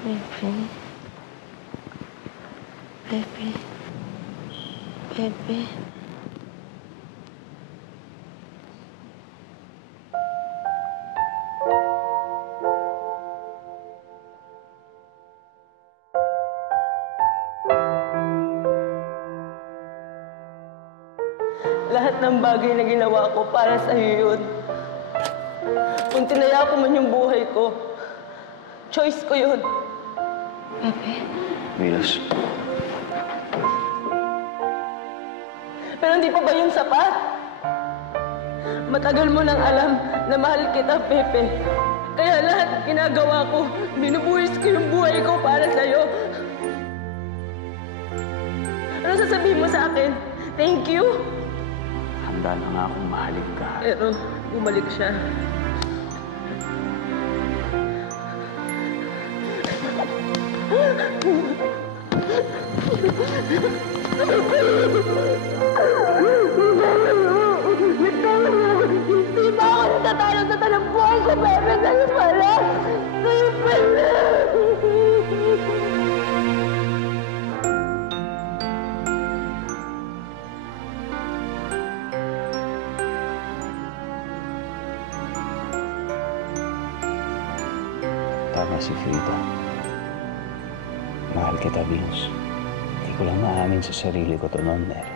Pepe. Pepe. Pepe. Lahat ng bagay na ginawa ko para sa'yo yun. Kung tinaya ko man yung buhay ko, choice ko yun. Pepe? Milos. Pero hindi pa ba yun sapat? Matagal mo nang alam na mahal kita, Pepe. Kaya lahat ginagawa ko, binubuhis ko yung buhay ko para sa'yo. Ano sasabihin mo sa akin? Thank you? Handa na nga akong mahalin ka. Pero bumalik siya. Hindi ba ako natatalo sa talampuan ko, Pepe? Sa'yo pala! Sa'yo pala! Tama si Frida. Mahal kita, Venus. Hindi ko lang maamin sa sarili ko to noon, Nera.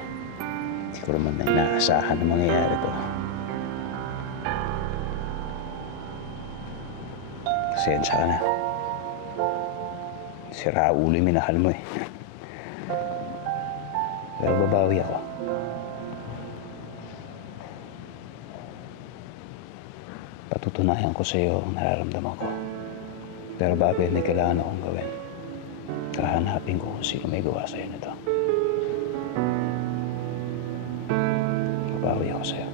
Hindi ko naman na inaasahan na mangyayari to. Pasensya ka na. Si Raul yung minahal mo eh. Pero babawi ako. Patutunayan ko sa iyo ang nararamdaman ko. Pero bago yan, may kailangan akong gawin. Kahanapin ko kung sino may gawa sa'yo nito. Babawi ako sa'yo.